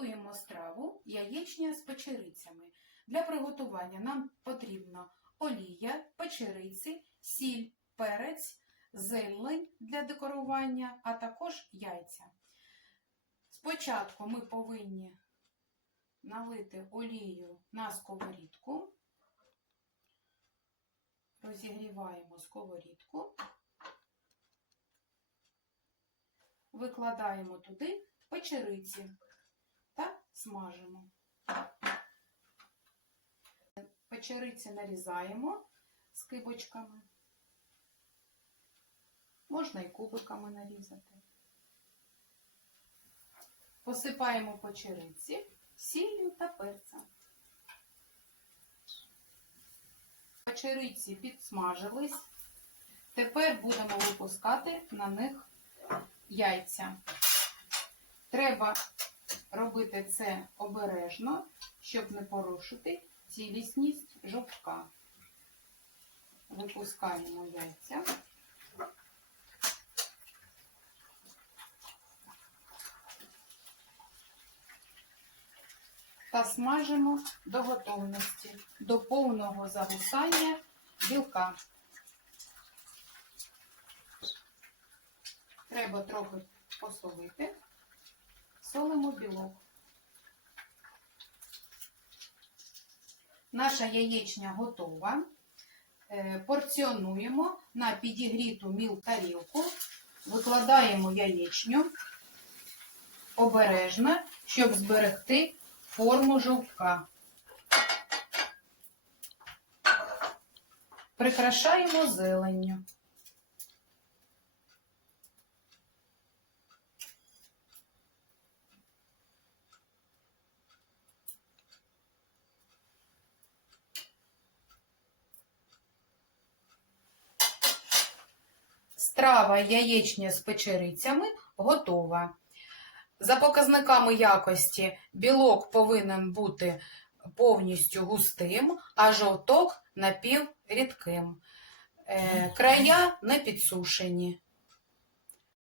Готуємо страву яєчня з печерицями. Для приготування нам потрібно олія, печериці, сіль, перець, зелень для декорування, а також яйця. Спочатку ми повинні налити олію на сковорідку. Розігріваємо сковорідку. Викладаємо туди печериці смажимо. Печериці нарізаємо скибочками. Можна і кубиками нарізати. Посипаємо печериці сіллю та перцем. Печериці підсмажились. Тепер будемо випускати на них яйця. Треба робити це обережно, щоб не порушити цілісність жовтка. Випускаємо яйця. Та смажимо до готовності, до повного загусання білка. Треба трохи посолити. Солимо білок. Наша яєчня готова. Е, Порціонуємо на підігріту міл тарілку, викладаємо яєчню обережно, щоб зберегти форму жовтка. Прикрашаємо зеленню. Страва яєчня з печерицями готова. За показниками якості білок повинен бути повністю густим, а жовток напіврідким. Е, Края не підсушені.